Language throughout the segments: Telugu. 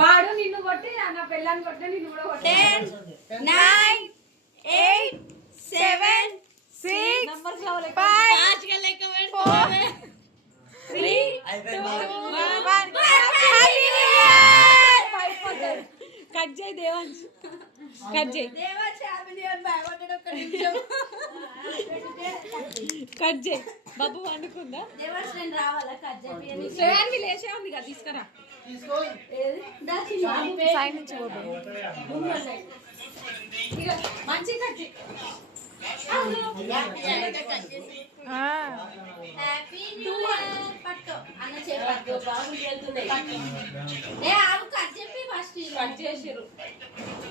వాడు నిన్ను కొట్టి నా పిల్లని కొట్టి నిన్ను కూడా కొట్టి 10 9 8 7 6 5 4 3 2 1 కట్ చేయి దేవాంశ్ కట్ చేయి కట్ చేయి బాబు వండుకుందా శ్రేయాన్ని లేచే ఉంది కదా తీసుకురా సైడ్ నుంచి మంచి కట్ చేయి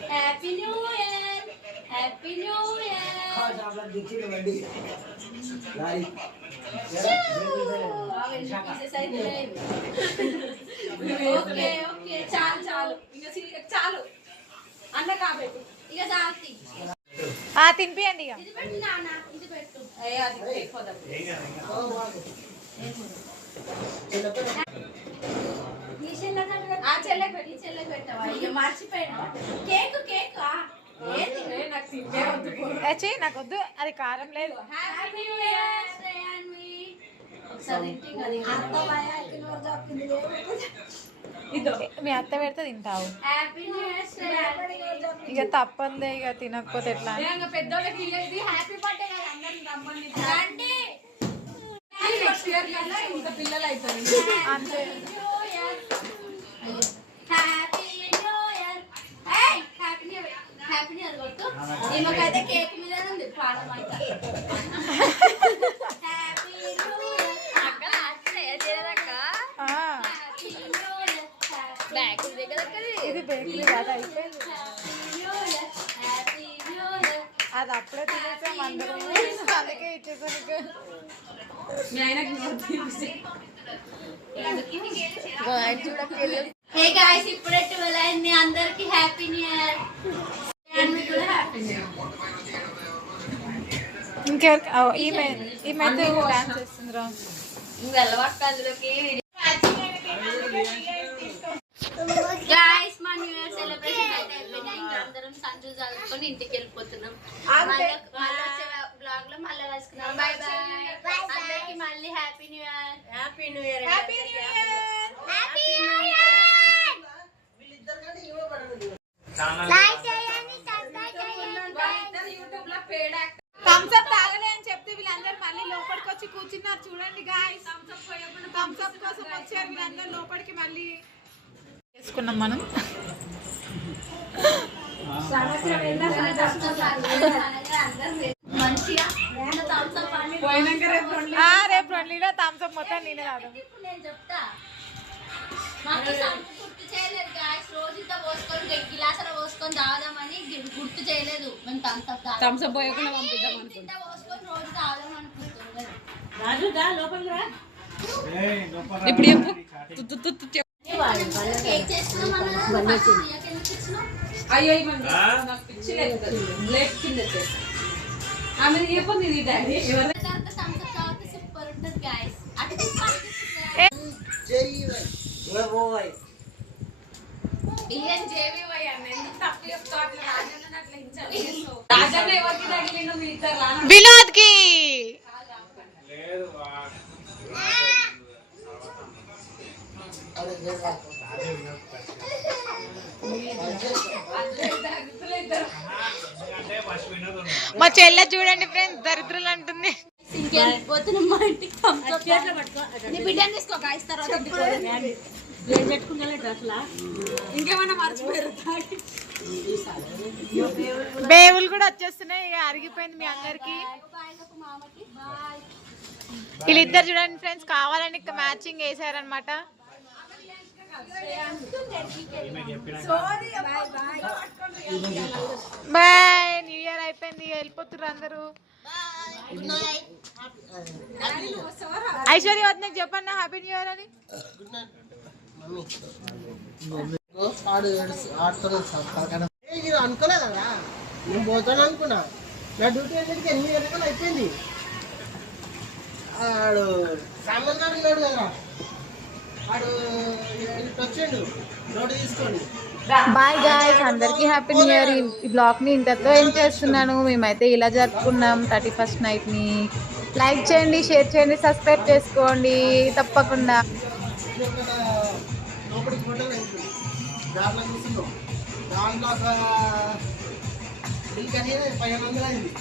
happy new year happy new year okay చాలు చాలు ఇంకా చాలు అన్న కాబట్టి ఇక జాతి తినిపియండి ఇక ఇది పెట్టు నాన్న ఇది పెట్టు కేక్ కేక్ నాకు వద్దు అది కారం లేదు మీ అత్త పెడితే తింటావు ఇక తప్పందే ఇక తినకపోతే ఎట్లా పెద్దోళ్ళకి హ్యాపీ బర్త్డే కదా అందరిని రమ్మని నెక్స్ట్ ఇయర్ కల్లా ఇంత పిల్లలు అయిపోయింది అంతే ఈమెకైతే కేక్ మీద ఉంది పానం అయితే ఇది బేకరీ కాదు అయిపోయింది అది అప్పుడే తినేసాం అందరం అందుకే ఇచ్చేసాను హే గాయ్స్ ఇప్పుడే 12 అయింది అందరికి హ్యాపీ న్యూ ఇయర్ కూడా హ్యాపీ న్యూ ఇయర్ ఇంకెవరికి ఈమె డాన్స్ చేస్తుందిరా గాయ్స్ మా న్యూ ఇయర్ సెలబ్రేషన్ అయితే అయిపోయినాయి ఇంకా అందరం సంజు చదువుకొని ఇంటికి వెళ్ళిపోతున్నాం మళ్ళీ వచ్చే బ్లాగ్ లో మళ్ళీ కలుసుకుందాం బై బై అందరికి మళ్ళీ happy new year happy new year happy new year happy new year like చేయండి సబ్స్క్రైబ్ చేయండి యూట్యూబ్ లో పేడ్ థమ్స్ అప్ తాగలే అని చెప్తే వీళ్ళందరూ మళ్ళీ లోపలికి వచ్చి కూర్చున్నారు చూడండి గాయ్స్ థమ్స్ అప్ కోసం వచ్చారు వీళ్ళందరూ లోపలికి మళ్ళీ చేసుకున్నాం మనం రేపు 2 థమ్స్ అప్ మొత్తం నేనే తాగుతాను నేను చెప్తా మాకు గుర్తు చేయలేదు గాయ్స్ రోజు ఇంత పోసుకొని గిలాసలో పోసుకొని తాగుదామని గుర్తు చేయలేదు మేము థమ్స్ అప్ పోయకుండా పంపిద్దాం ఇంత పోసుకొని రోజు తాగుదాం అనుకుంటున్నాం ఇప్పుడు చెప్పు కేక్ చేస్తున్నాం అయ్యో నాకు పిచ్చి లేదు బ్లేడ్ కింద ఆమె చెప్పండి ఇది డాడీ సూపర్ ఉంటుంది గాయ్స్ అటు వినోద్ కి మా చెల్లె చూడండి ఫ్రెండ్స్ దరిద్రులు అంటుంది ఇంకెళ్ళిపోతున్నాం మా ఇంటికి బిడ్డని తీసుకో గాయ్స్ తర్వాత ఇంకేమన్నా మర్చిపోయారు బేవులు కూడా వచ్చేస్తున్నాయి ఇక అరిగిపోయింది మీ అందరికి వీళ్ళిద్దరు చూడండి ఫ్రెండ్స్ కావాలని మ్యాచింగ్ వేసారనమాట బాయ్ న్యూ ఇయర్ అయిపోయింది వెళ్ళిపోతున్నారు అందరూ ఐశ్వర్య వద్దకు చెప్పన్నా హ్యాపీ న్యూ ఇయర్ అని అనుకోలే కదా నేను పోతాను అనుకున్నా నా డ్యూటీ వెళ్ళేది 8 గంటలకు అయిపోయింది ఆడు సామాన్ గారు ఉన్నాడు కదా ఆడు వచ్చిండు నోటు తీసుకోండి. బాయ్ గాయ్స్, అందరికీ హ్యాపీ న్యూ ఇయర్. ఈ బ్లాగ్ని ఇంతతో ఏం చేస్తున్నాను. మేమైతే ఇలా జరుపుకున్నాం 31st నైట్ని. లైక్ చేయండి, షేర్ చేయండి, సబ్స్క్రైబ్ చేసుకోండి తప్పకుండా. ఇది ఒక లోపలికి ఫోటో వేసుకుంది దాంట్లో చూస్తున్నాం. దాంట్లో ఒక బిల్ అనేది 500 అయింది.